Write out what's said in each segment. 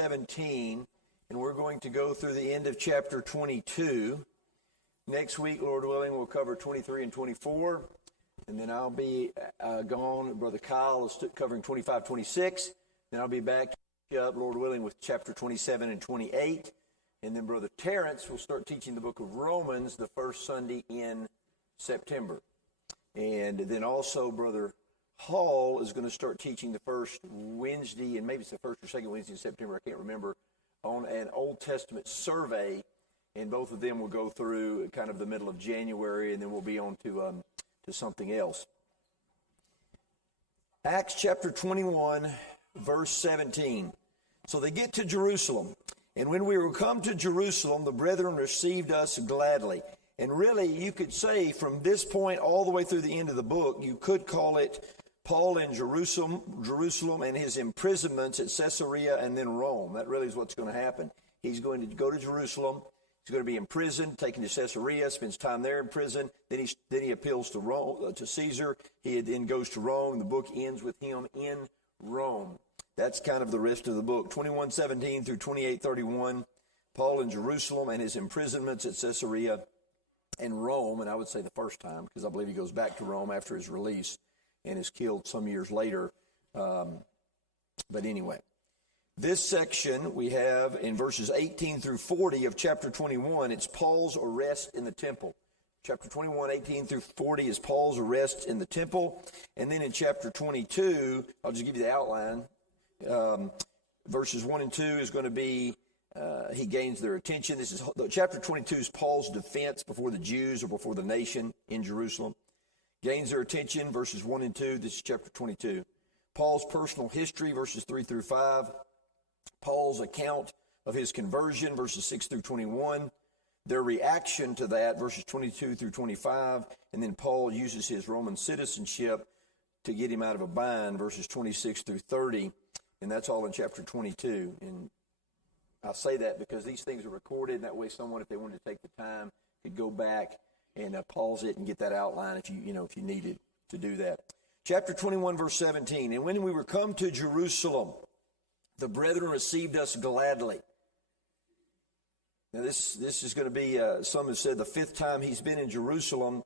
17, and we're going to go through the end of chapter 22. Next week, Lord willing, we'll cover 23 and 24, and then I'll be gone. Brother Kyle is covering 25, 26. Then I'll be back up, Lord willing, with chapter 27 and 28. And then Brother Terrence will start teaching the book of Romans the first Sunday in September. And then also Brother Hall is going to start teaching the first Wednesday, and maybe it's the first or second Wednesday in September, I can't remember, on an Old Testament survey. And both of them will go through kind of the middle of January, and then we'll be on to something else. Acts chapter 21, verse 17. So they get to Jerusalem. And when we were come to Jerusalem, the brethren received us gladly. And really, you could say from this point all the way through the end of the book, you could call it Paul in Jerusalem and his imprisonments at Caesarea and then Rome. That really is what's going to happen. He's going to go to Jerusalem. He's going to be imprisoned, taken to Caesarea, spends time there in prison. Then he appeals to Rome, to Caesar. He then goes to Rome. The book ends with him in Rome. That's kind of the rest of the book. 21:17 through 28:31. Paul in Jerusalem and his imprisonments at Caesarea and Rome. And I would say the first time, because I believe he goes back to Rome after his release and is killed some years later. But anyway, this section we have in verses 18 through 40 of chapter 21. It's Paul's arrest in the temple. Chapter 21, 18 through 40 is Paul's arrest in the temple. And then in chapter 22, I'll just give you the outline. Verses 1 and 2 is going to be he gains their attention. Chapter 22 is Paul's defense before the Jews or before the nation in Jerusalem. Gains their attention, verses 1 and 2. This is chapter 22. Paul's personal history, verses 3 through 5. Paul's account of his conversion, verses 6 through 21. Their reaction to that, verses 22 through 25. And then Paul uses his Roman citizenship to get him out of a bind, verses 26 through 30. And that's all in chapter 22. And I say that because these things are recorded, and that way someone, if they wanted to take the time, could go back and pause it and get that outline if you needed to do that. Chapter 21, verse 17. And when we were come to Jerusalem, the brethren received us gladly. Now this is going to be, some have said, the fifth time he's been in Jerusalem.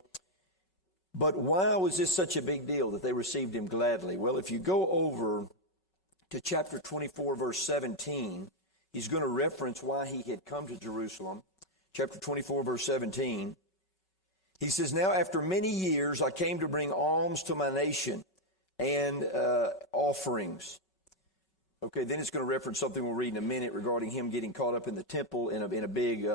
But why was this such a big deal that they received him gladly? Well, if you go over to chapter 24, verse 17, he's going to reference why he had come to Jerusalem. Chapter 24, verse 17. He says, now after many years I came to bring alms to my nation and offerings. Okay, then it's going to reference something we'll read in a minute regarding him getting caught up in the temple in a big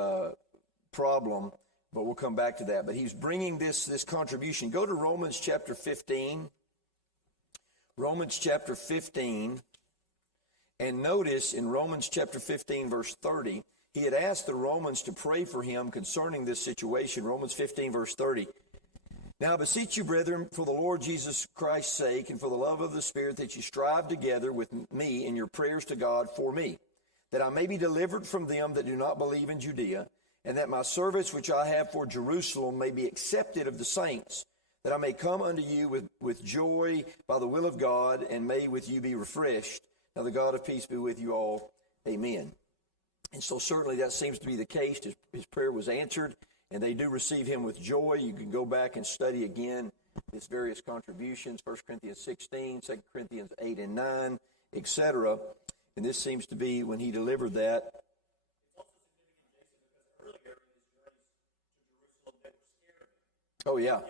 problem, but we'll come back to that. But he's bringing this contribution. Go to Romans chapter 15. Romans chapter 15. And notice in Romans chapter 15, verse 30, he had asked the Romans to pray for him concerning this situation. Romans 15, verse 30. Now I beseech you, brethren, for the Lord Jesus Christ's sake and for the love of the Spirit, that you strive together with me in your prayers to God for me, that I may be delivered from them that do not believe in Judea, and that my service which I have for Jerusalem may be accepted of the saints, that I may come unto you with joy by the will of God, and may with you be refreshed. Now the God of peace be with you all. Amen. And so certainly that seems to be the case. His prayer was answered, and they do receive him with joy. You can go back and study again his various contributions, 1 Corinthians 16, 2 Corinthians 8 and 9, etc. And this seems to be when he delivered that. It's also significant, Jason, because earlier in his journeys to Jerusalem, they were scared of him. Oh, yeah.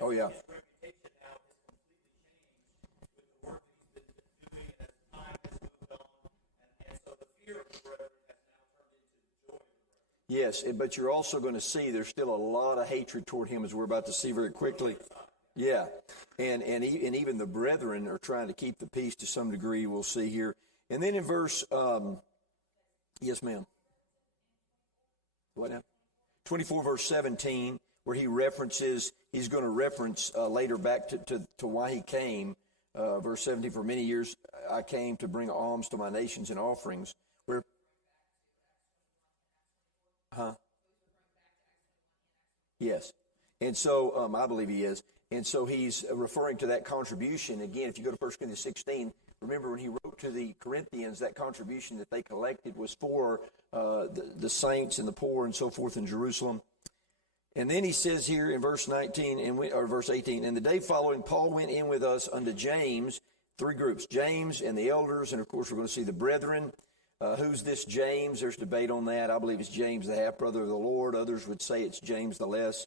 Oh, yeah. His reputation now has completely changed with the work that he's been doing, and as time has moved on. And so the fear of the brethren has now turned into joy of the brethren. Yes, but you're also going to see there's still a lot of hatred toward him, as we're about to see very quickly. Yeah, and even the brethren are trying to keep the peace to some degree, we'll see here. And then in verse, yes, ma'am. What now? 24, verse 17, where he's going to reference later back to why he came. Verse 17, for many years I came to bring alms to my nations and offerings. Where, Yes. And so I believe he is. And so he's referring to that contribution. Again, if you go to 1 Corinthians 16, Remember, when he wrote to the Corinthians, that contribution that they collected was for the saints and the poor and so forth in Jerusalem. And then he says here in verse 19 or verse 18, and the day following, Paul went in with us unto James, three groups, James and the elders, and of course we're going to see the brethren. Who's this James? There's debate on that. I believe it's James, the half-brother of the Lord. Others would say it's James the less,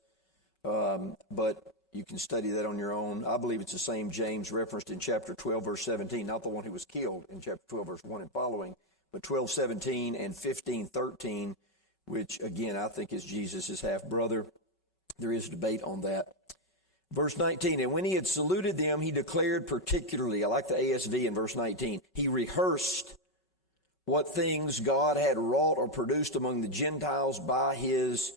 but you can study that on your own. I believe it's the same James referenced in chapter 12, verse 17, not the one who was killed in chapter 12, verse 1 and following, but 12:17 and 15:13, which, again, I think is Jesus' half-brother. There is debate on that. Verse 19, and when he had saluted them, he declared particularly, I like the ASV in verse 19, he rehearsed what things God had wrought or produced among the Gentiles by his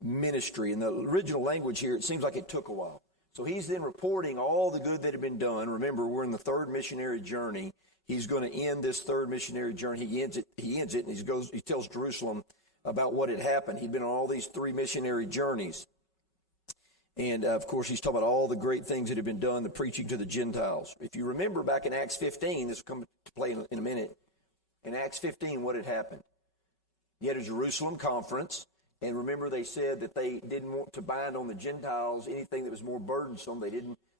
ministry. In the original language here, it seems like it took a while. So he's then reporting all the good that had been done. Remember, we're in the third missionary journey. He's going to end this third missionary journey. He ends it, and he tells Jerusalem about what had happened. He'd been on all these three missionary journeys. And, of course, he's talking about all the great things that had been done, the preaching to the Gentiles. If you remember back in Acts 15, this will come to play in a minute. In Acts 15, what had happened? You had a Jerusalem conference, and remember they said that they didn't want to bind on the Gentiles anything that was more burdensome.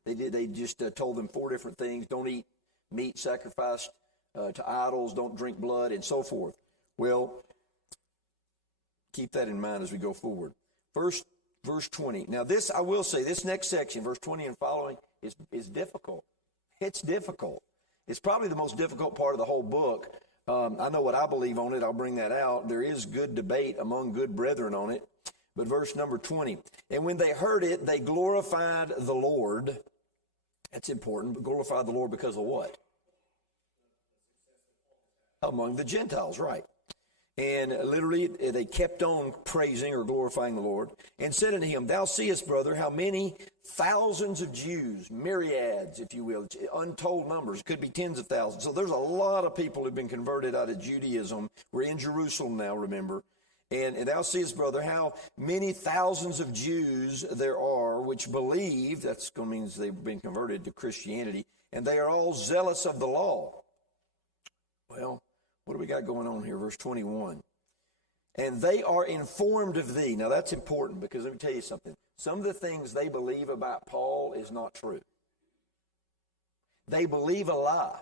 They just told them four different things. Don't eat meat sacrificed to idols, don't drink blood, and so forth. Well, keep that in mind as we go forward. First, verse 20. Now this, I will say, this next section, verse 20 and following, is difficult. It's difficult. It's probably the most difficult part of the whole book. I know what I believe on it. I'll bring that out. There is good debate among good brethren on it. But verse number 20. And when they heard it, they glorified the Lord. That's important, but glorified the Lord because of what? Among the Gentiles, right. And literally, they kept on praising or glorifying the Lord, and said unto him, thou seest, brother, how many thousands of Jews, myriads, if you will, untold numbers, could be tens of thousands. So there's a lot of people who've been converted out of Judaism. We're in Jerusalem now, remember. And thou seest, brother, how many thousands of Jews there are which believe, that's going to mean they've been converted to Christianity, and they are all zealous of the law. Well, what do we got going on here? Verse 21. And they are informed of thee. Now that's important because let me tell you something. Some of the things they believe about Paul is not true. They believe a lie.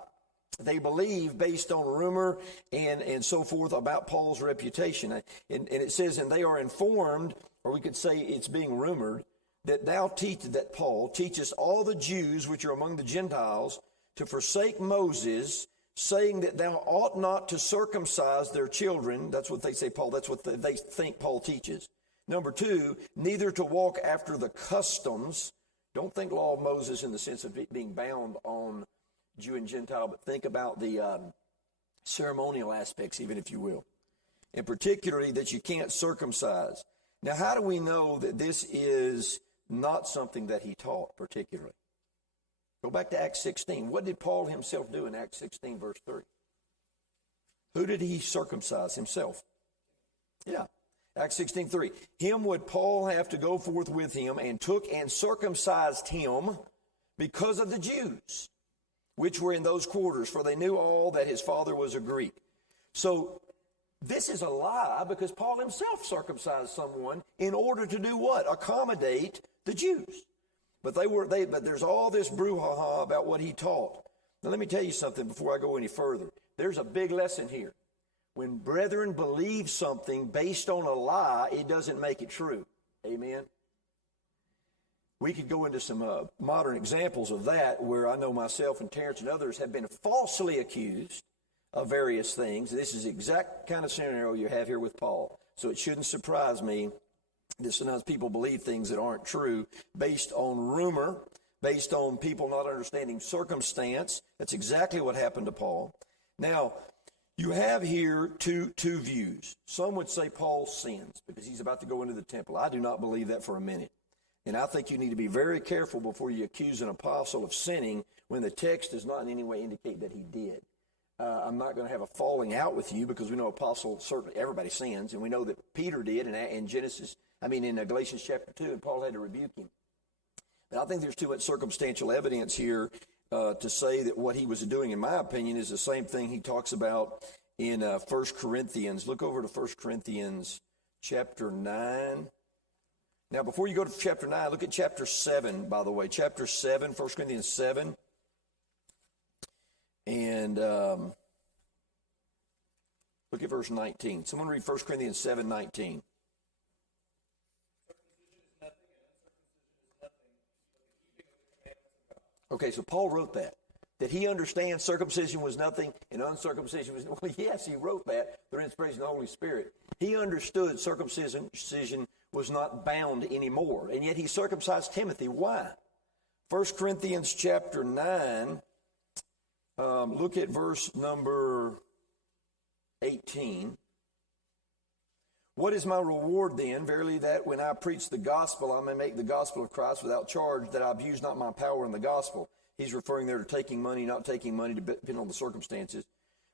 They believe based on rumor and so forth about Paul's reputation. And it says, and they are informed, or we could say it's being rumored, that that Paul teaches all the Jews which are among the Gentiles to forsake Moses, saying that thou ought not to circumcise their children. That's what they say, Paul. That's what they think Paul teaches. Number two, neither to walk after the customs. Don't think law of Moses in the sense of being bound on Jew and Gentile, but think about the ceremonial aspects, even if you will. And particularly that you can't circumcise. Now, how do we know that this is not something that he taught particularly? Go back to Acts 16. What did Paul himself do in Acts 16, verse 3? Who did he circumcise? Himself. Yeah. Acts 16:3. Him would Paul have to go forth with him, and took and circumcised him because of the Jews, which were in those quarters, for they knew all that his father was a Greek. So this is a lie, because Paul himself circumcised someone in order to do what? Accommodate the Jews. But but there's all this brouhaha about what he taught. Now let me tell you something before I go any further. There's a big lesson here. When brethren believe something based on a lie, it doesn't make it true. Amen? We could go into some modern examples of that, where I know myself and Terrence and others have been falsely accused of various things. This is the exact kind of scenario you have here with Paul. So it shouldn't surprise me that sometimes people believe things that aren't true based on rumor, based on people not understanding circumstance. That's exactly what happened to Paul. Now, you have here two views. Some would say Paul sins because he's about to go into the temple. I do not believe that for a minute. And I think you need to be very careful before you accuse an apostle of sinning when the text does not in any way indicate that he did. I'm not going to have a falling out with you, because we know apostle, certainly everybody sins, and we know that Peter did in Galatians chapter 2, and Paul had to rebuke him. But I think there's too much circumstantial evidence here to say that what he was doing, in my opinion, is the same thing he talks about in 1 Corinthians. Look over to 1 Corinthians chapter 9. Now, before you go to chapter 9, look at chapter 7, by the way. Chapter 7, 1 Corinthians 7. And look at verse 19. Someone read 1 Corinthians 7, 19. Okay, so Paul wrote that. Did he understand circumcision was nothing and uncircumcision was... Well, yes, he wrote that through inspiration of the Holy Spirit. He understood circumcision was not bound anymore, and yet he circumcised Timothy. Why? 1 Corinthians chapter 9, look at verse number 18. What is my reward then? Verily that when I preach the gospel, I may make the gospel of Christ without charge, that I abuse not my power in the gospel. He's referring there to taking money, not taking money, depending on the circumstances.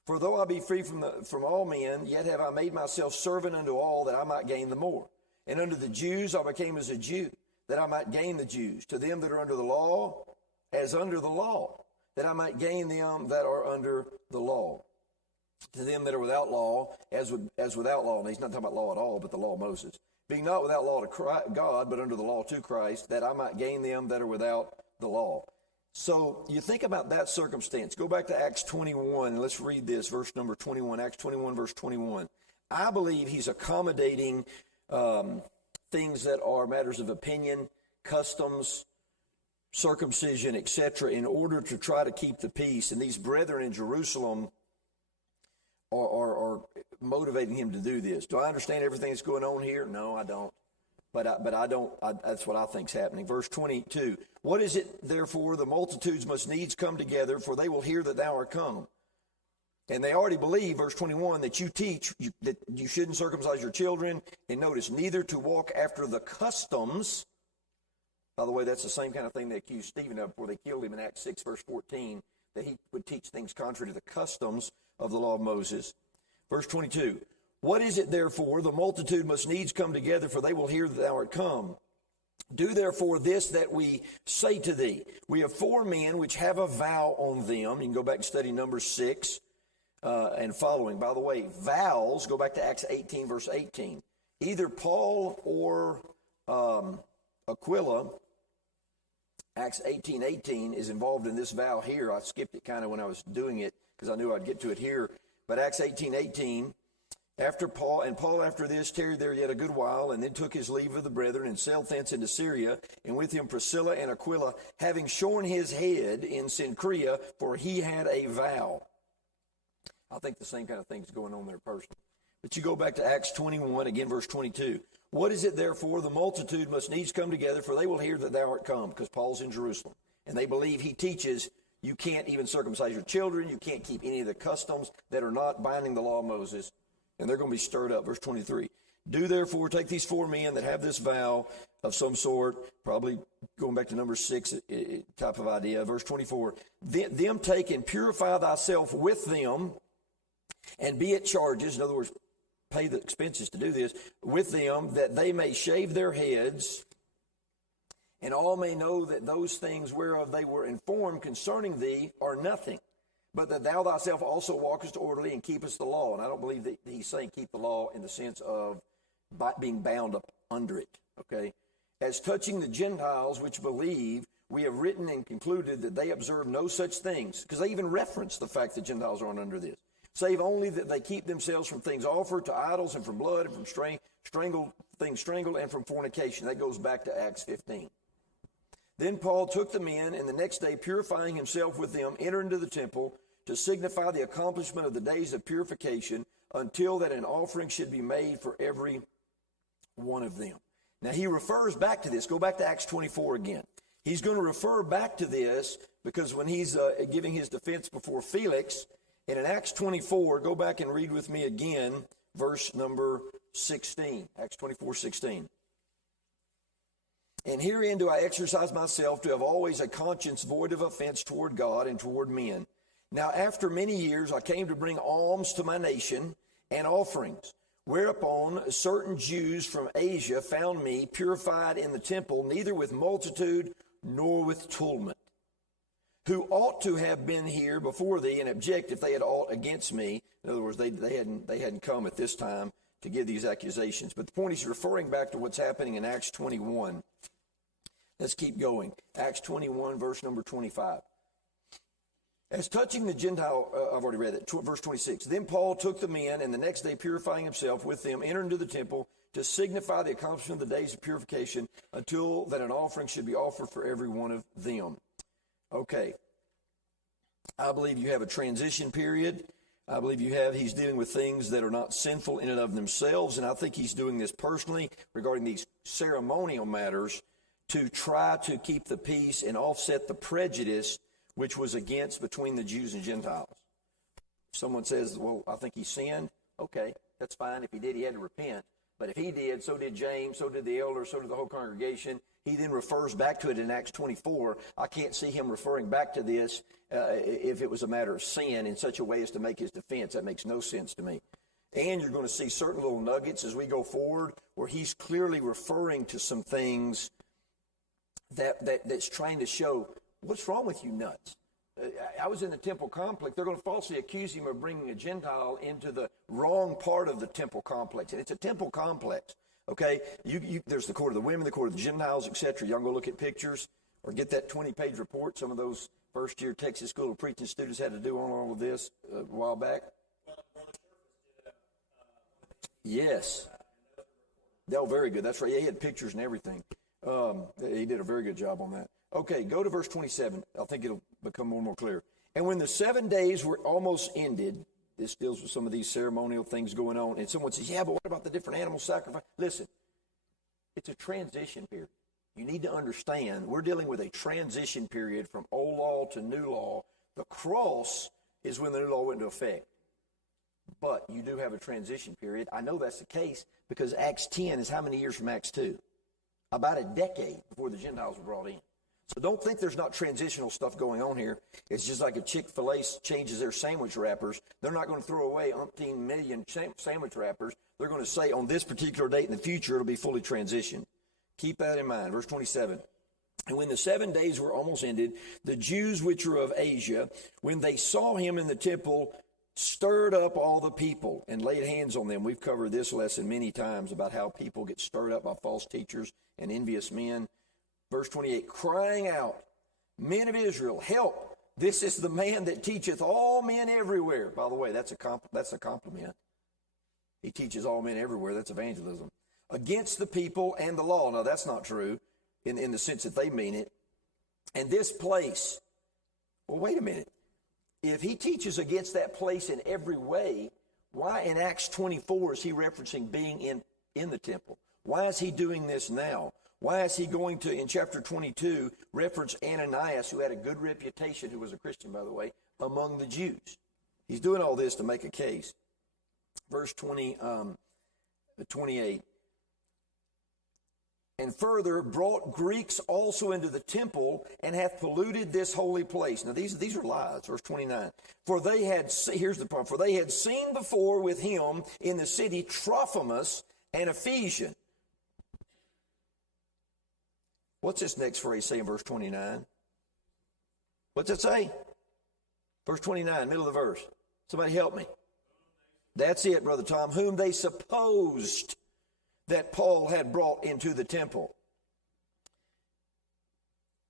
For though I be free from all men, yet have I made myself servant unto all, that I might gain the more. And unto the Jews I became as a Jew, that I might gain the Jews. To them that are under the law, as under the law, that I might gain them that are under the law. To them that are without law, as without law. And he's not talking about law at all, but the law of Moses. Being not without law to God, but under the law to Christ, that I might gain them that are without the law. So you think about that circumstance. Go back to Acts 21, and let's read this, verse number 21. Acts 21, verse 21. I believe he's accommodating things that are matters of opinion, customs, circumcision, etc., in order to try to keep the peace. And these brethren in Jerusalem are motivating him to do this. Do I understand everything that's going on here? No, I don't. But I don't. That's what I think's happening. Verse 22. What is it, therefore? The multitudes must needs come together, for they will hear that thou art come. And they already believe, verse 21, that you teach that you shouldn't circumcise your children. And notice, neither to walk after the customs. By the way, that's the same kind of thing they accused Stephen of before they killed him in Acts 6, verse 14, that he would teach things contrary to the customs of the law of Moses. Verse 22. What is it, therefore? The multitude must needs come together, for they will hear that thou art come. Do therefore this that we say to thee. We have 4 men which have a vow on them. You can go back and study Numbers 6 and following. By the way, vows, go back to Acts 18, verse 18. Either Paul or Aquila, Acts 18:18, is involved in this vow here. I skipped it kind of when I was doing it because I knew I'd get to it here. But Acts 18:18, Paul after this tarried there yet a good while, and then took his leave of the brethren, and sailed thence into Syria, and with him Priscilla and Aquila, having shorn his head in Cenchrea, for he had a vow. I think the same kind of thing's going on there personally. But you go back to Acts 21, again verse 22. What is it, therefore? The multitude must needs come together, for they will hear that thou art come, because Paul's in Jerusalem. And they believe he teaches you can't even circumcise your children, you can't keep any of the customs that are not binding the law of Moses. And they're going to be stirred up. Verse 23. Do therefore take these 4 men that have this vow of some sort, probably going back to number 6 type of idea. Verse 24. Them take and purify thyself with them, and be at charges. In other words, pay the expenses to do this with them, that they may shave their heads, and all may know that those things whereof they were informed concerning thee are nothing, but that thou thyself also walkest orderly and keepest the law. And I don't believe that he's saying keep the law in the sense of being bound up under it, okay? As touching the Gentiles which believe, we have written and concluded that they observe no such things, because they even reference the fact that Gentiles aren't under this, save only that they keep themselves from things offered to idols, and from blood, and from things strangled, and from fornication. That goes back to Acts 15. Then Paul took the men, and the next day, purifying himself with them, entered into the temple, to signify the accomplishment of the days of purification, until that an offering should be made for every one of them. Now he refers back to this. Go back to Acts 24 again. He's going to refer back to this because when he's giving his defense before Felix, and in Acts 24, go back and read with me again, verse number 16. Acts 24:16. And herein do I exercise myself to have always a conscience void of offense toward God and toward men. Now, after many years, I came to bring alms to my nation and offerings, whereupon certain Jews from Asia found me purified in the temple, neither with multitude nor with tumult, who ought to have been here before thee and object if they had aught against me. In other words, they hadn't come at this time to give these accusations. But the point is referring back to what's happening in Acts 21. Let's keep going. Acts 21, verse number 25. As touching the Gentile, I've already read it, verse 26. Then Paul took the men, and the next day purifying himself with them, entered into the temple to signify the accomplishment of the days of purification, until that an offering should be offered for every one of them. Okay. I believe you have a transition period. I believe he's dealing with things that are not sinful in and of themselves, and I think he's doing this personally regarding these ceremonial matters to try to keep the peace and offset the prejudice which was against between the Jews and Gentiles. Someone says, well, I think he sinned. Okay, that's fine. If he did, he had to repent. But if he did, so did James, so did the elders, so did the whole congregation. He then refers back to it in Acts 24. I can't see him referring back to this if it was a matter of sin in such a way as to make his defense. That makes no sense to me. And you're going to see certain little nuggets as we go forward where he's clearly referring to some things that's trying to show, what's wrong with you nuts? I was in the temple complex. They're going to falsely accuse him of bringing a Gentile into the wrong part of the temple complex. And it's a temple complex, okay? There's the court of the women, the court of the Gentiles, etc. Y'all go look at pictures or get that 20-page report some of those first-year Texas School of Preaching students had to do on all of this a while back. Yes. Oh, very good. That's right. Yeah, he had pictures and everything. He did a very good job on that. Okay, go to verse 27. I think it'll become more and more clear. And when the 7 days were almost ended, this deals with some of these ceremonial things going on, and someone says, yeah, but what about the different animal sacrifice? Listen, it's a transition period. You need to understand, we're dealing with a transition period from old law to new law. The cross is when the new law went into effect. But you do have a transition period. I know that's the case because Acts 10 is how many years from Acts 2? About a decade before the Gentiles were brought in. So don't think there's not transitional stuff going on here. It's just like if Chick-fil-A changes their sandwich wrappers. They're not going to throw away umpteen million sandwich wrappers. They're going to say on this particular date in the future, it'll be fully transitioned. Keep that in mind. Verse 27. And when the 7 days were almost ended, the Jews which were of Asia, when they saw him in the temple, stirred up all the people and laid hands on them. We've covered this lesson many times about how people get stirred up by false teachers and envious men. Verse 28, crying out, men of Israel, help. This is the man that teacheth all men everywhere. By the way, that's a compliment. He teaches all men everywhere. That's evangelism. Against the people and the law. Now, that's not true in the sense that they mean it. And this place, well, wait a minute. If he teaches against that place in every way, why in Acts 24 is he referencing being in the temple? Why is he doing this now? Why is he going to, in chapter 22, reference Ananias, who had a good reputation, who was a Christian, by the way, among the Jews? He's doing all this to make a case. Verse 28. And further, brought Greeks also into the temple, and hath polluted this holy place. Now, these are lies. Verse 29. For they had, here's the problem, for they had seen before with him in the city Trophimus, an Ephesian. What's this next phrase say in verse 29? What's it say? Verse 29, middle of the verse. Somebody help me. That's it, Brother Tom. Whom they supposed that Paul had brought into the temple.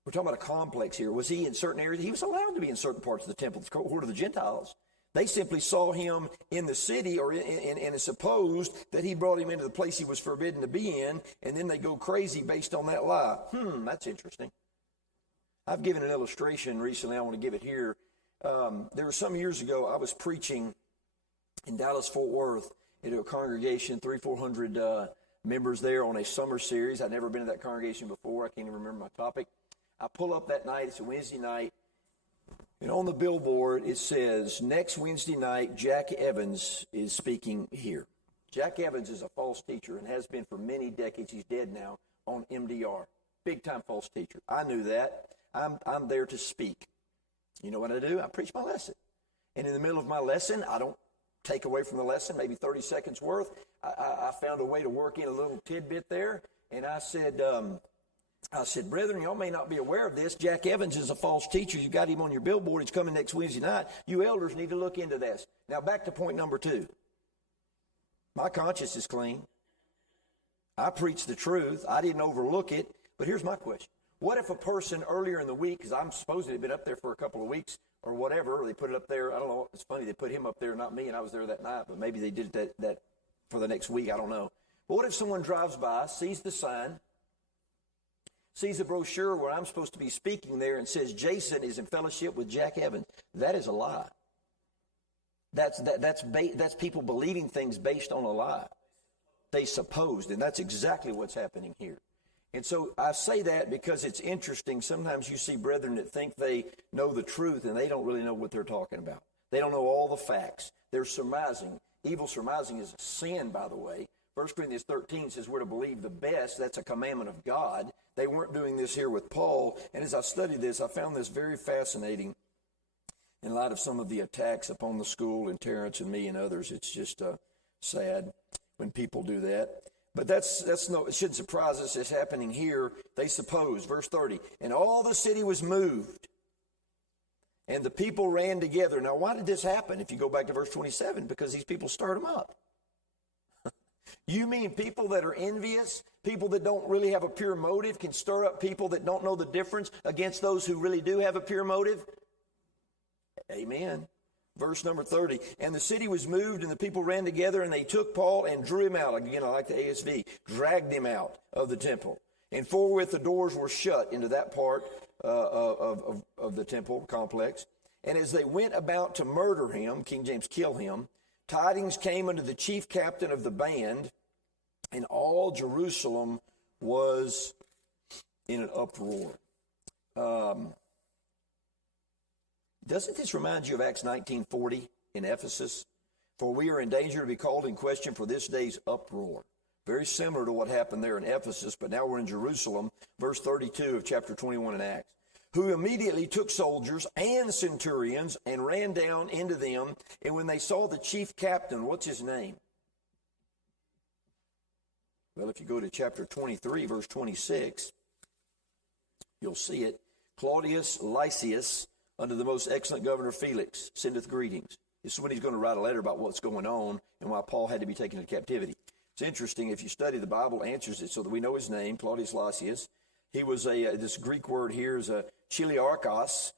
We're talking about a complex here. Was he in certain areas? He was allowed to be in certain parts of the temple, the court of the Gentiles. They simply saw him in the city, and it's supposed that he brought him into the place he was forbidden to be in, and then they go crazy based on that lie. That's interesting. I've given an illustration recently. I want to give it here. There was some years ago, I was preaching in Dallas-Fort Worth into a congregation, 300-400 members there on a summer series. I'd never been to that congregation before. I can't even remember my topic. I pull up that night. It's a Wednesday night. And on the billboard, it says, next Wednesday night, Jack Evans is speaking here. Jack Evans is a false teacher and has been for many decades. He's dead now on MDR. Big-time false teacher. I knew that. I'm there to speak. You know what I do? I preach my lesson. And in the middle of my lesson, I don't take away from the lesson, maybe 30 seconds worth. I found a way to work in a little tidbit there. And I said, I said, brethren, y'all may not be aware of this. Jack Evans is a false teacher. You got him on your billboard. He's coming next Wednesday night. You elders need to look into this. Now, back to point number 2. My conscience is clean. I preach the truth. I didn't overlook it. But here's my question. What if a person earlier in the week, because I'm supposed to have been up there for a couple of weeks or whatever, or they put it up there. I don't know. It's funny. They put him up there, not me, and I was there that night. But maybe they did that for the next week. I don't know. But what if someone drives by, sees the sign, sees the brochure where I'm supposed to be speaking there and says Jason is in fellowship with Jack Evans? That is a lie. That's people believing things based on a lie. They supposed, and that's exactly what's happening here. And so I say that because it's interesting. Sometimes you see brethren that think they know the truth and they don't really know what they're talking about. They don't know all the facts. They're surmising. Evil surmising is a sin, by the way. 1 Corinthians 13 says we're to believe the best. That's a commandment of God. They weren't doing this here with Paul. And as I studied this, I found this very fascinating in light of some of the attacks upon the school and Terrence and me and others. It's just sad when people do that. But that's no, it shouldn't surprise us. It's happening here. They suppose, verse 30, and all the city was moved, and the people ran together. Now, why did this happen? If you go back to verse 27, because these people stirred them up. You mean people that are envious, people that don't really have a pure motive, can stir up people that don't know the difference against those who really do have a pure motive? Amen. Verse number 30, and the city was moved, and the people ran together, and they took Paul and drew him out. Again, I like the ASV. Dragged him out of the temple. And forthwith the doors were shut into that part of the temple complex. And as they went about to murder him, King James, kill him, tidings came unto the chief captain of the band, and all Jerusalem was in an uproar. Doesn't this remind you of Acts 19:40 in Ephesus? For we are in danger to be called in question for this day's uproar. Very similar to what happened there in Ephesus, but now we're in Jerusalem, verse 32 of chapter 21 in Acts. Who immediately took soldiers and centurions and ran down into them, and when they saw the chief captain, what's his name? Well, if you go to chapter 23, verse 26, you'll see it. Claudius Lysias, under the most excellent governor Felix, sendeth greetings. This is when he's going to write a letter about what's going on and why Paul had to be taken into captivity. It's interesting, if you study the Bible, answers it so that we know his name, Claudius Lysias. He was this Greek word here is a chiliarchos,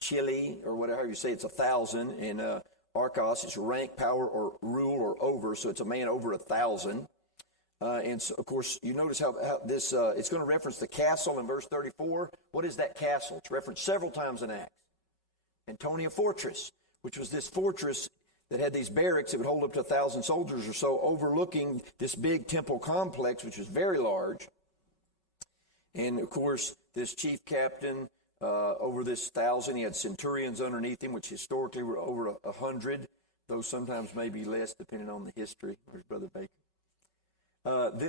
chili, or whatever you say, it's 1,000, and archos is rank, power, or rule, or over, so it's a man over 1,000. And so, of course, you notice how this, it's going to reference the castle in verse 34. What is that castle? It's referenced several times in Acts. Antonia Fortress, which was this fortress that had these barracks that would hold up to 1,000 soldiers or so, overlooking this big temple complex, which was very large. And, of course, this chief captain over this 1,000, he had centurions underneath him, which historically were over 100, though sometimes maybe less, depending on the history. Where's Brother Baker?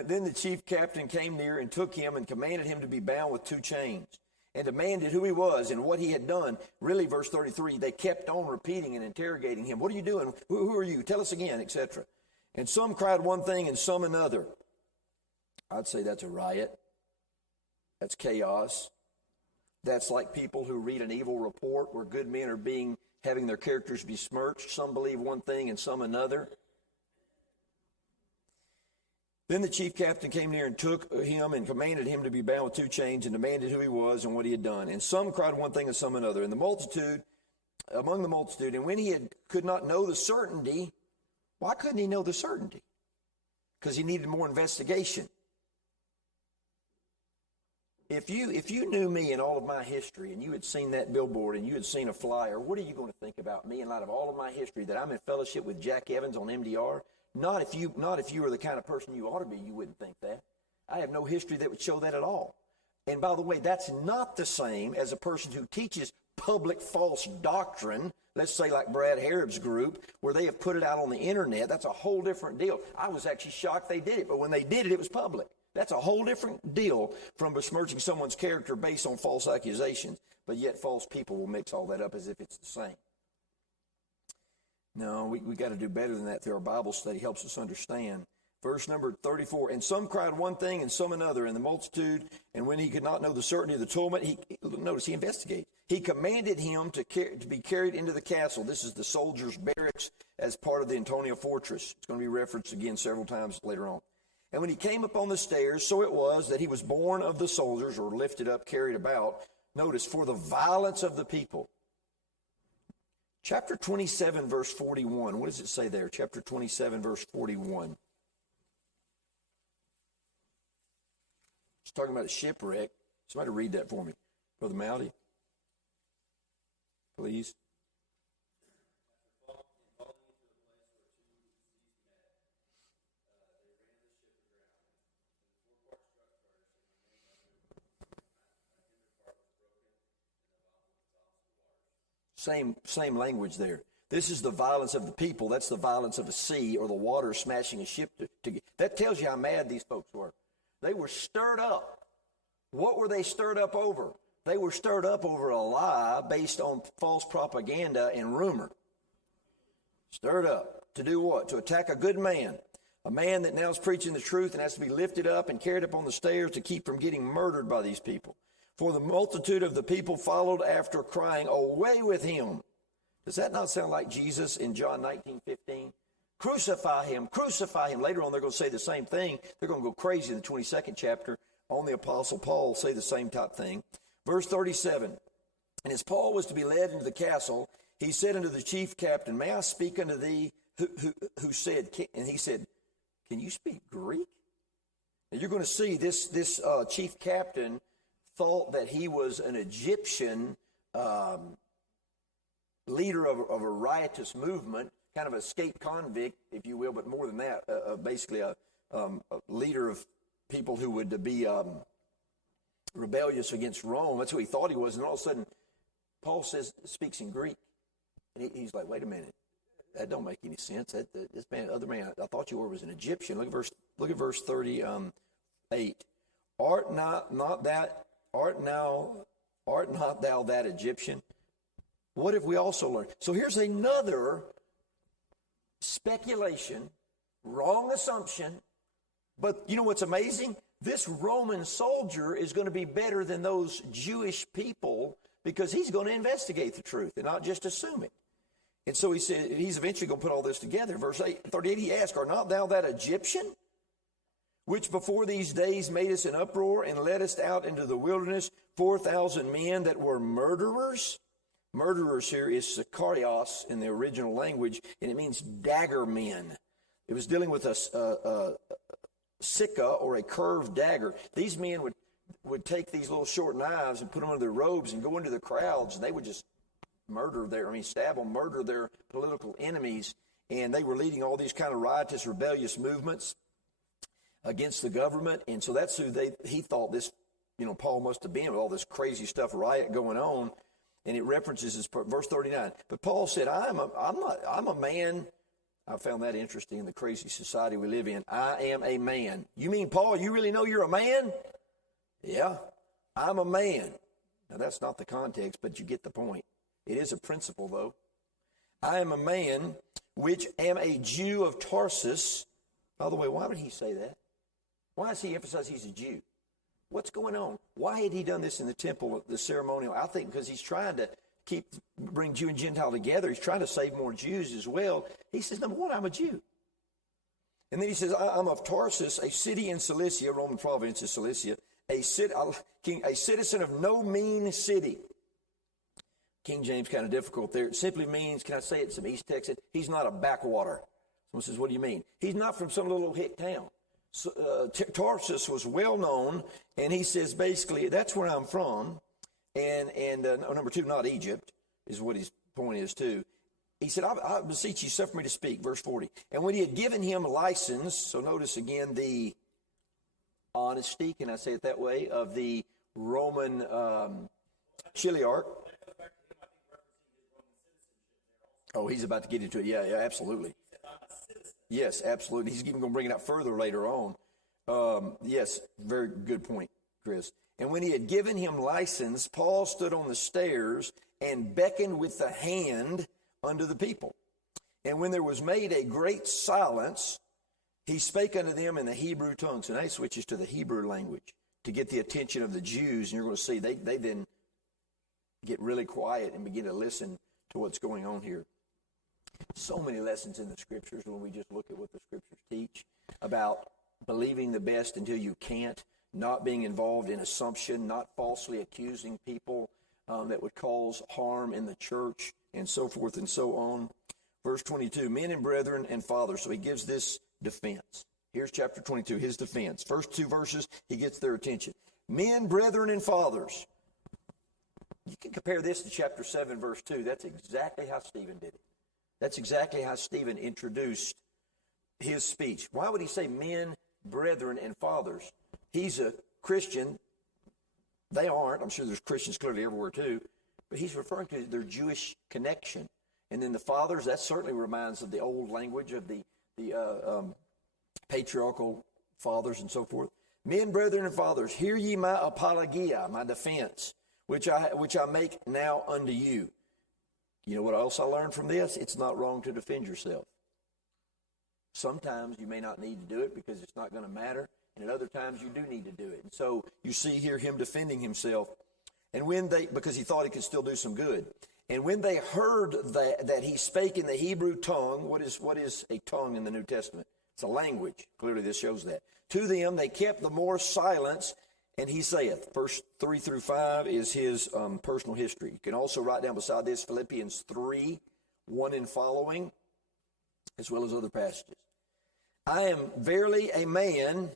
Then the chief captain came near and took him and commanded him to be bound with 2 chains, and demanded who he was and what he had done. Really, verse 33, they kept on repeating and interrogating him. What are you doing? Who are you? Tell us again, etc. And some cried one thing and some another. I'd say that's a riot. That's chaos. That's like people who read an evil report where good men are having their characters besmirched. Some believe one thing and some another. Then the chief captain came near and took him and commanded him to be bound with 2 chains and demanded who he was and what he had done. And some cried one thing and some another. And among the multitude, and when he could not know the certainty, why couldn't he know the certainty? Because he needed more investigation. If you knew me and all of my history and you had seen that billboard and you had seen a flyer, what are you going to think about me in light of all of my history, that I'm in fellowship with Jack Evans on MDR? Not if you were the kind of person you ought to be, you wouldn't think that. I have no history that would show that at all. And by the way, that's not the same as a person who teaches public false doctrine, let's say like Brad Harab's group, where they have put it out on the internet. That's a whole different deal. I was actually shocked they did it, but when they did it, it was public. That's a whole different deal from besmirching someone's character based on false accusations, but yet false people will mix all that up as if it's the same. No, we got to do better than that through our Bible study. Helps us understand Verse number 34, and some cried one thing and some another in the multitude, and when he could not know the certainty of the tumult, he investigates. He commanded him to be carried into the castle. This is the soldiers' barracks as part of the Antonia fortress. It's going to be referenced again several times later on. And when he came up on the stairs, so it was that he was borne of the soldiers, or lifted up, carried about. Notice, for the violence of the people. Chapter 27, verse 41. What does it say there? Chapter 27, verse 41. It's talking about a shipwreck. Somebody read that for me. Brother Mowdy, please. Same language there. This is the violence of the people. That's the violence of a sea or the water smashing a ship. That tells you how mad these folks were. They were stirred up. What were they stirred up over? They were stirred up over a lie based on false propaganda and rumor. Stirred up. To do what? To attack a good man. A man that now is preaching the truth and has to be lifted up and carried up on the stairs to keep from getting murdered by these people. For the multitude of the people followed after, crying, away with him. Does that not sound like Jesus in John 19:15? Crucify him, crucify him. Later on, they're going to say the same thing. They're going to go crazy in the 22nd chapter on the Apostle Paul, say the same type thing. Verse 37, and as Paul was to be led into the castle, he said unto the chief captain, may I speak unto thee? Who said, and he said, can you speak Greek? And you're going to see this chief captain thought that he was an Egyptian leader of a riotous movement, kind of a escaped convict, if you will, but more than that, basically a leader of people who would be rebellious against Rome. That's who he thought he was. And all of a sudden, Paul speaks in Greek. And he's like, wait a minute, that don't make any sense. Other man, I thought you were was an Egyptian. Look at verse 38. Art not thou that Egyptian? What if we also learn? So here's another speculation, wrong assumption. But you know what's amazing? This Roman soldier is going to be better than those Jewish people because he's going to investigate the truth and not just assume it. And so he said he's eventually going to put all this together. Verse 38, he asked, art not thou that Egyptian, which before these days made us an uproar and led us out into the wilderness, 4,000 men that were murderers? Murderers here is Sicarios in the original language, and it means dagger men. It was dealing with a sicca or a curved dagger. These men would take these little short knives and put them under their robes and go into the crowds, and they would just stab them, murder their political enemies. And they were leading all these kind of riotous, rebellious movements against the government. And so that's who he thought this, Paul must have been with all this crazy stuff, riot going on. And it references this, verse 39. But Paul said, I'm a man. I found that interesting in the crazy society we live in. I am a man. You mean, Paul, you really know you're a man? Yeah, I'm a man. Now, that's not the context, but you get the point. It is a principle, though. I am a man which am a Jew of Tarsus. By the way, why would he say that? Why does he emphasize he's a Jew? What's going on? Why had he done this in the temple, the ceremonial? I think because he's trying to bring Jew and Gentile together. He's trying to save more Jews as well. He says, number one, I'm a Jew. And then he says, I'm of Tarsus, a city in Cilicia, Roman province of Cilicia, a citizen of no mean city. King James kind of difficult there. It simply means, can I say it, some East Texas? He's not a backwater. Someone says, what do you mean? He's not from some little hick town. So, Tarsus was well known, and he says basically, that's where I'm from. And number two, not Egypt, is what his point is too. He said, I beseech you, suffer me to speak, verse 40. And when he had given him license, so notice again the honesty, can I say it that way, of the Roman chiliarch. Oh, he's about to get into it. Yeah, absolutely. Yes, absolutely. He's even going to bring it out further later on. Yes, very good point, Chris. And when he had given him license, Paul stood on the stairs and beckoned with the hand unto the people. And when there was made a great silence, He spake unto them in the Hebrew tongue. So now he switches to the Hebrew language to get the attention of the Jews. And you're going to see they then get really quiet and begin to listen to what's going on here. So many lessons in the Scriptures when we just look at what the Scriptures teach about believing the best until you can't, not being involved in assumption, not falsely accusing people that would cause harm in the church, and so forth and so on. Verse 22, men and brethren and fathers. So he gives this defense. Here's chapter 22, his defense. First two verses, he gets their attention. Men, brethren, and fathers. You can compare this to chapter 7, verse 2. That's exactly how Stephen did it. That's exactly how Stephen introduced his speech. Why would he say men, brethren, and fathers? He's a Christian. They aren't. I'm sure there's Christians clearly everywhere too. But he's referring to their Jewish connection. And then the fathers, that certainly reminds of the old language of the patriarchal fathers and so forth. Men, brethren, and fathers, hear ye my apologia, my defense, which I make now unto you. You know what else I learned from this? It's not wrong to defend yourself. Sometimes you may not need to do it because it's not going to matter. And at other times you do need to do it. And so you see here him defending himself. And because he thought he could still do some good. And when they heard that he spake in the Hebrew tongue, what is a tongue in the New Testament? It's a language. Clearly this shows that. To them they kept the more silence, and he saith. Verse 3 through 5 is his personal history. You can also write down beside this Philippians 3, 1 and following, as well as other passages. I am verily a man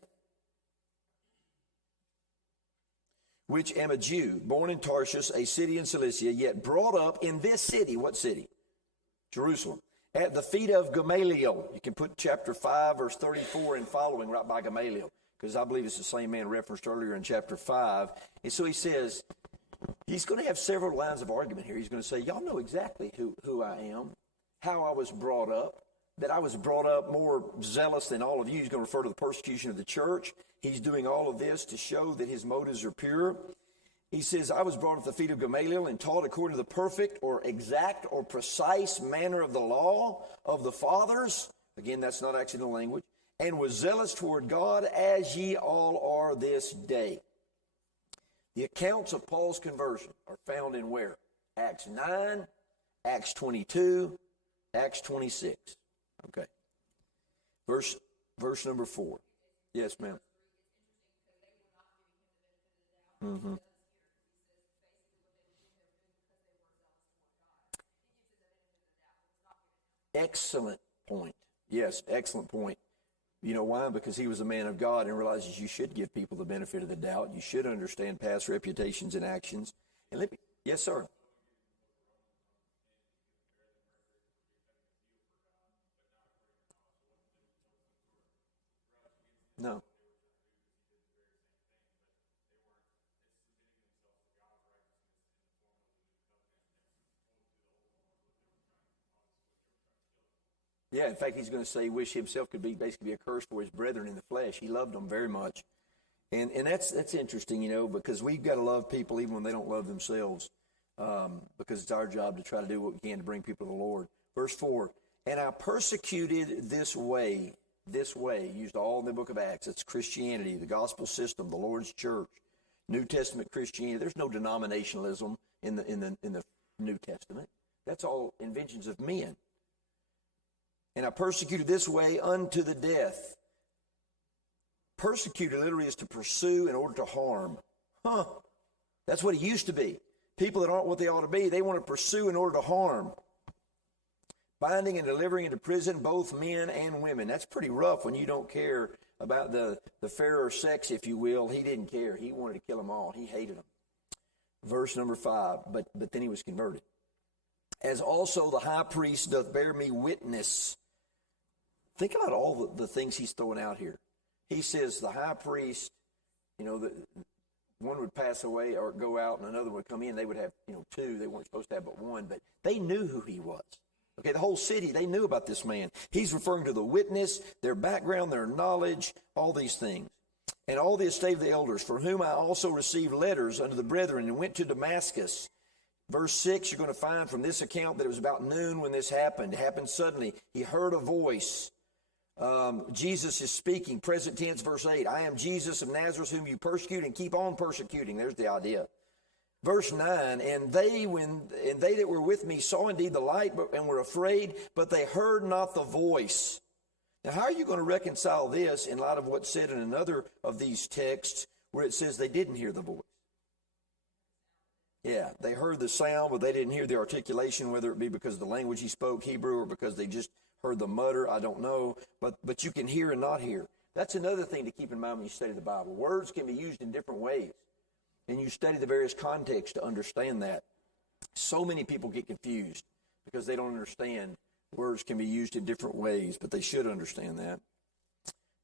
which am a Jew, born in Tarshish, a city in Cilicia, yet brought up in this city. What city? Jerusalem. At the feet of Gamaliel. You can put chapter 5, verse 34 and following right by Gamaliel, because I believe it's the same man referenced earlier in chapter 5. And so he says, he's going to have several lines of argument here. He's going to say, y'all know exactly who I am, how I was brought up, that I was brought up more zealous than all of you. He's going to refer to the persecution of the church. He's doing all of this to show that his motives are pure. He says, I was brought at the feet of Gamaliel and taught according to the perfect or exact or precise manner of the law of the fathers. Again, that's not actually the language. And was zealous toward God as ye all are this day. The accounts of Paul's conversion are found in where? Acts 9, Acts 22, Acts 26. Okay. Verse number 4. Yes, ma'am. Mm-hmm. Excellent point. Yes, excellent point. You know why? Because he was a man of God and realizes you should give people the benefit of the doubt. You should understand past reputations and actions. And yes, sir. No. Yeah, in fact, he's going to say he wished himself could basically be a curse for his brethren in the flesh. He loved them very much. And that's interesting, you know, because we've got to love people even when they don't love themselves, because it's our job to try to do what we can to bring people to the Lord. Verse 4, and I persecuted this way, used all in the book of Acts. It's Christianity, the gospel system, the Lord's church, New Testament Christianity. There's no denominationalism in the New Testament. That's all inventions of men. And I persecuted this way unto the death. Persecuted literally is to pursue in order to harm. That's what it used to be. People that aren't what they ought to be, they want to pursue in order to harm. Binding and delivering into prison both men and women. That's pretty rough when you don't care about the fairer sex, if you will. He didn't care. He wanted to kill them all. He hated them. Verse number 5, but then he was converted. As also the high priest doth bear me witness. Think about all the things he's throwing out here. He says the high priest, you know, one would pass away or go out and another would come in. They would have, two. They weren't supposed to have but one, but they knew who he was. Okay, the whole city, they knew about this man. He's referring to the witness, their background, their knowledge, all these things. And all the estate of the elders, for whom I also received letters unto the brethren and went to Damascus. Verse 6, you're going to find from this account that it was about noon when this happened. It happened suddenly. He heard a voice Jesus is speaking, present tense, verse 8. I am Jesus of Nazareth, whom you persecute and keep on persecuting. There's the idea. Verse 9, and they that were with me saw indeed the light and were afraid, but they heard not the voice. Now, how are you going to reconcile this in light of what's said in another of these texts where it says they didn't hear the voice? Yeah, they heard the sound, but they didn't hear the articulation, whether it be because of the language he spoke, Hebrew, or because they just heard the mutter. I don't know, but you can hear and not hear. That's another thing to keep in mind when you study the Bible. Words can be used in different ways, and you study the various contexts to understand that. So many people get confused because they don't understand words can be used in different ways, but they should understand that.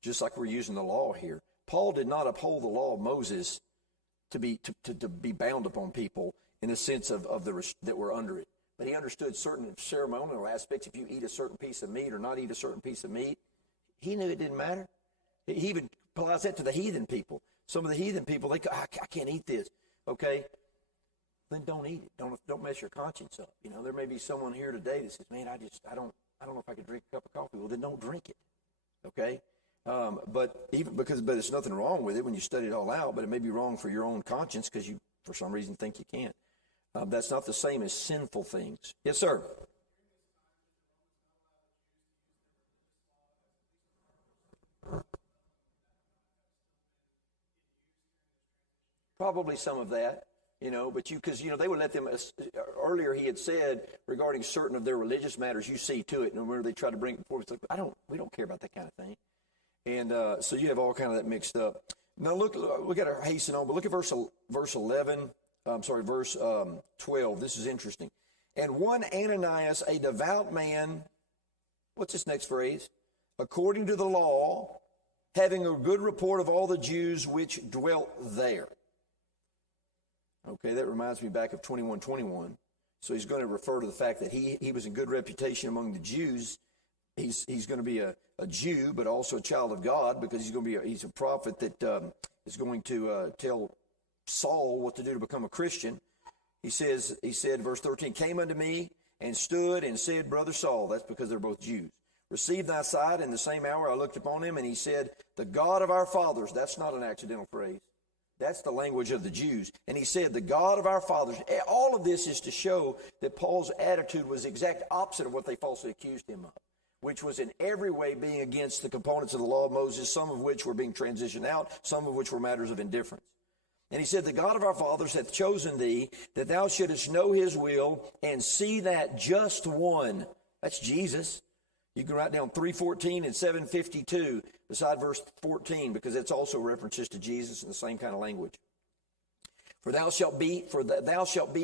Just like we're using the law here. Paul did not uphold the law of Moses to be bound upon people in the sense of that were under it. But he understood certain ceremonial aspects. If you eat a certain piece of meat or not eat a certain piece of meat, he knew it didn't matter. He even applies that to the heathen people. Some of the heathen people, they go, I can't eat this. Okay, then don't eat it. Don't mess your conscience up. You know, there may be someone here today that says, man, I don't know if I could drink a cup of coffee. Well, then don't drink it. Okay? But there's nothing wrong with it when you study it all out, but it may be wrong for your own conscience because you, for some reason, think you can't. That's not the same as sinful things. Yes, sir. Probably some of that, because they would let them, earlier he had said regarding certain of their religious matters, you see to it, and whenever they try to bring it before, it's like, we don't care about that kind of thing. And so you have all kind of that mixed up. Now look, we got to hasten on, but look at verse 12. This is interesting. And one Ananias, a devout man, what's this next phrase? According to the law, having a good report of all the Jews which dwelt there. Okay, that reminds me back of 21:21. So he's going to refer to the fact that he was in good reputation among the Jews. He's going to be a Jew, but also a child of God, because he's a prophet that is going to tell Saul what to do to become a Christian. He said, verse 13, came unto me and stood and said, Brother Saul, that's because they're both Jews, receive thy sight. In the same hour I looked upon him, and he said, the God of our fathers, that's not an accidental phrase. That's the language of the Jews. And he said, the God of our fathers. All of this is to show that Paul's attitude was the exact opposite of what they falsely accused him of, which was in every way being against the components of the law of Moses, some of which were being transitioned out, some of which were matters of indifference. And he said, the God of our fathers hath chosen thee, that thou shouldest know his will, and see that just one. That's Jesus. You can write down 3:14 and 7:52 beside verse 14, because it's also references to Jesus in the same kind of language. For thou shalt be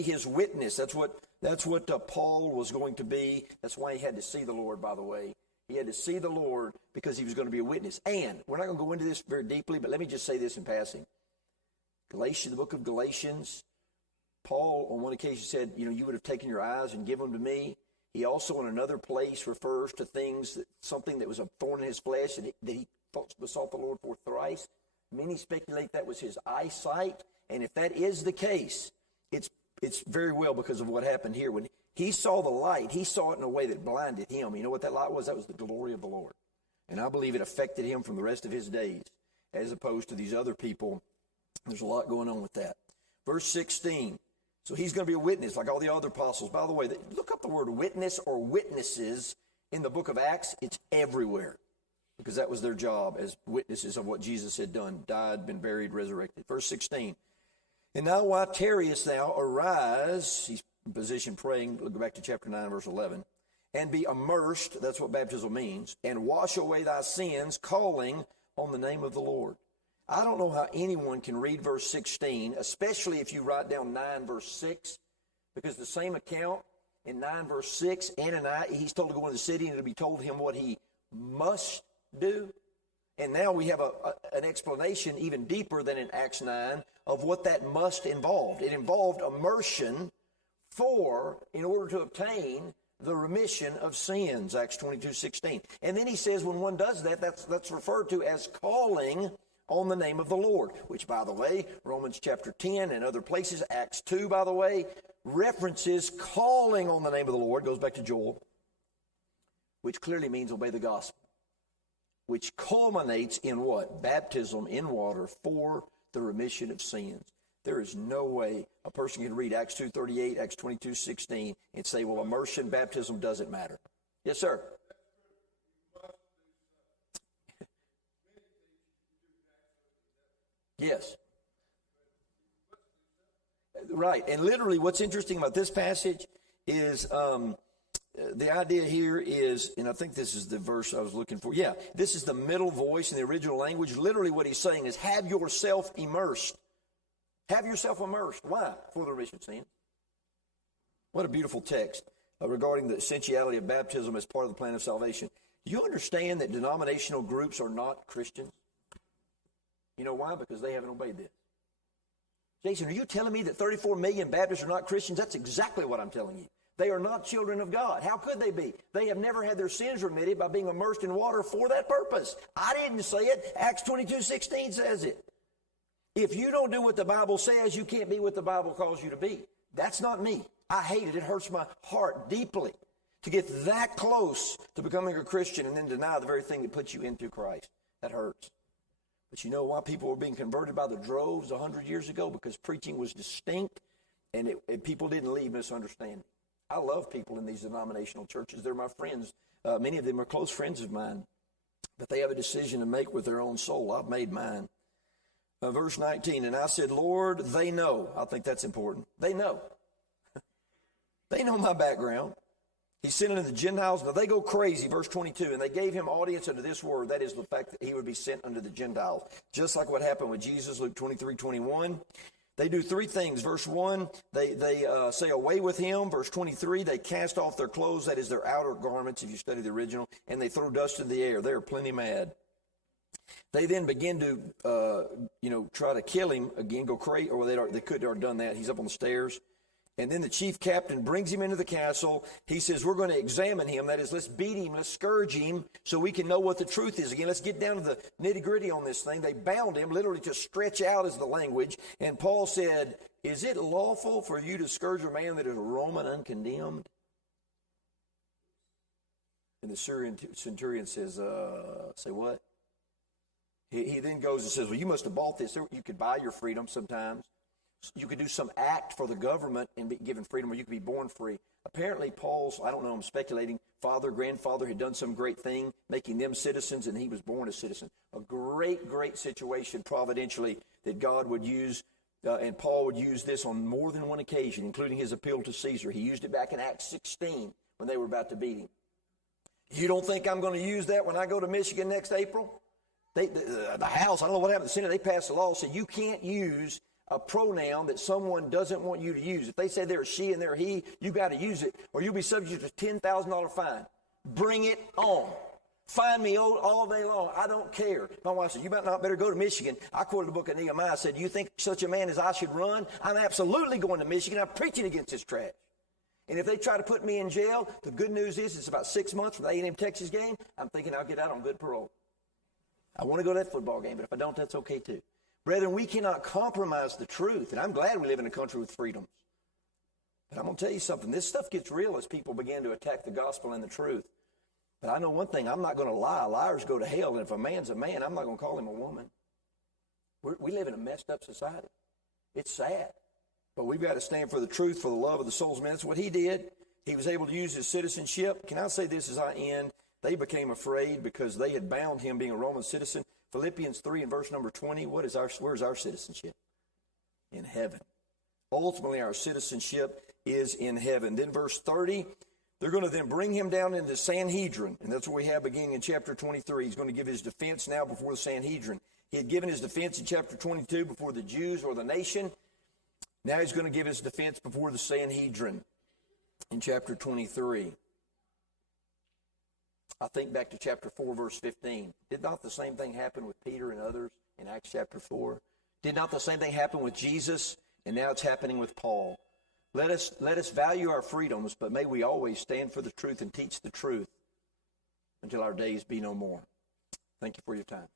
his witness. That's what Paul was going to be. That's why he had to see the Lord, by the way. He had to see the Lord because he was going to be a witness. And we're not going to go into this very deeply, but let me just say this in passing. The book of Galatians, Paul on one occasion said, you would have taken your eyes and given them to me. He also in another place refers to something that was a thorn in his flesh that he besought the Lord for thrice. Many speculate that was his eyesight. And if that is the case, it's very well because of what happened here. When he saw the light, he saw it in a way that blinded him. You know what that light was? That was the glory of the Lord. And I believe it affected him from the rest of his days, as opposed to these other people. There's a lot going on with that. Verse 16. So he's going to be a witness like all the other apostles. By the way, look up the word witness or witnesses in the book of Acts. It's everywhere, because that was their job as witnesses of what Jesus had done, died, been buried, resurrected. Verse 16. And now why tarriest thou? Arise. He's in position praying. We'll go back to chapter 9, verse 11. And be immersed. That's what baptism means. And wash away thy sins, calling on the name of the Lord. I don't know how anyone can read verse 16, especially if you write down 9 verse 6, because the same account in 9 verse 6, he's told to go into the city and it'll be told him what he must do. And now we have an explanation even deeper than in Acts 9 of what that must involved. It involved immersion in order to obtain the remission of sins, Acts 22:16. And then he says when one does that, that's referred to as calling on the name of the Lord, which, by the way, Romans chapter 10 and other places, Acts 2, by the way, references calling on the name of the Lord, goes back to Joel, which clearly means obey the gospel. which culminates in what? Baptism in water for the remission of sins. There is no way a person can read Acts 2:38, Acts 22:16, and say, well, immersion baptism doesn't matter. Yes, sir. Yes. Right. And literally what's interesting about this passage is the idea here is, and I think this is the verse I was looking for. Yeah, this is the middle voice in the original language. Literally what he's saying is have yourself immersed. Have yourself immersed. Why? For the remission of sin. What a beautiful text regarding the essentiality of baptism as part of the plan of salvation. You understand that denominational groups are not Christians? You know why? Because they haven't obeyed this. Jason, are you telling me that 34 million Baptists are not Christians? That's exactly what I'm telling you. They are not children of God. How could they be? They have never had their sins remitted by being immersed in water for that purpose. I didn't say it. Acts 22:16 says it. If you don't do what the Bible says, you can't be what the Bible calls you to be. That's not me. I hate it. It hurts my heart deeply to get that close to becoming a Christian and then deny the very thing that puts you into Christ. That hurts. But you know why people were being converted by the droves 100 years ago? Because preaching was distinct and people didn't leave misunderstanding. I love people in these denominational churches. They're my friends. Many of them are close friends of mine. But they have a decision to make with their own soul. I've made mine. Verse 19, and I said, Lord, they know. I think that's important. They know. They know my background. He sent it to the Gentiles. Now they go crazy, verse 22, and they gave him audience unto this word. That is the fact that he would be sent unto the Gentiles. Just like what happened with Jesus, Luke 23:21. They do three things. Verse 1, they say away with him. Verse 23, they cast off their clothes, that is their outer garments, if you study the original, and they throw dust in the air. They are plenty mad. They then begin to, try to kill him again, go crazy, or they could have done that. He's up on the stairs. And then the chief captain brings him into the castle. He says, we're going to examine him. That is, let's beat him, let's scourge him so we can know what the truth is. Again, let's get down to the nitty-gritty on this thing. They bound him, literally to stretch out is the language. And Paul said, is it lawful for you to scourge a man that is a Roman uncondemned? And the centurion says, say what? He then goes and says, well, you must have bought this. You could buy your freedom sometimes. You could do some act for the government and be given freedom, or you could be born free. Apparently, Paul's, I don't know, I'm speculating, grandfather had done some great thing, making them citizens, and he was born a citizen. A great, great situation, providentially, that God would use, and Paul would use this on more than one occasion, including his appeal to Caesar. He used it back in Acts 16 when they were about to beat him. You don't think I'm going to use that when I go to Michigan next April? The House, I don't know what happened, the Senate, they passed a law, said you can't use a pronoun that someone doesn't want you to use. If they say they're she and they're he, you got to use it, or you'll be subject to a $10,000 fine. Bring it on. Fine me all day long. I don't care. My wife said, you might not better go to Michigan. I quoted the book of Nehemiah. I said, do you think such a man as I should run? I'm absolutely going to Michigan. I'm preaching against this trash. And if they try to put me in jail, the good news is it's about 6 months from the A&M Texas game. I'm thinking I'll get out on good parole. I want to go to that football game, but if I don't, that's okay too. Brethren, we cannot compromise the truth, and I'm glad we live in a country with freedoms. But I'm going to tell you something. This stuff gets real as people begin to attack the gospel and the truth. But I know one thing. I'm not going to lie. Liars go to hell, and if a man's a man, I'm not going to call him a woman. We live in a messed up society. It's sad. But we've got to stand for the truth, for the love of the souls. Man, that's what he did. He was able to use his citizenship. Can I say this as I end? They became afraid because they had bound him being a Roman citizen. Philippians 3 and verse number 20, where's our citizenship? In heaven. Ultimately, our citizenship is in heaven. Then verse 30, they're going to then bring him down into Sanhedrin. And that's what we have beginning in chapter 23. He's going to give his defense now before the Sanhedrin. He had given his defense in chapter 22 before the Jews or the nation. Now he's going to give his defense before the Sanhedrin in chapter 23. I think back to chapter 4, verse 15. Did not the same thing happen with Peter and others in Acts chapter 4? Did not the same thing happen with Jesus? And now it's happening with Paul. Let us value our freedoms, but may we always stand for the truth and teach the truth until our days be no more. Thank you for your time.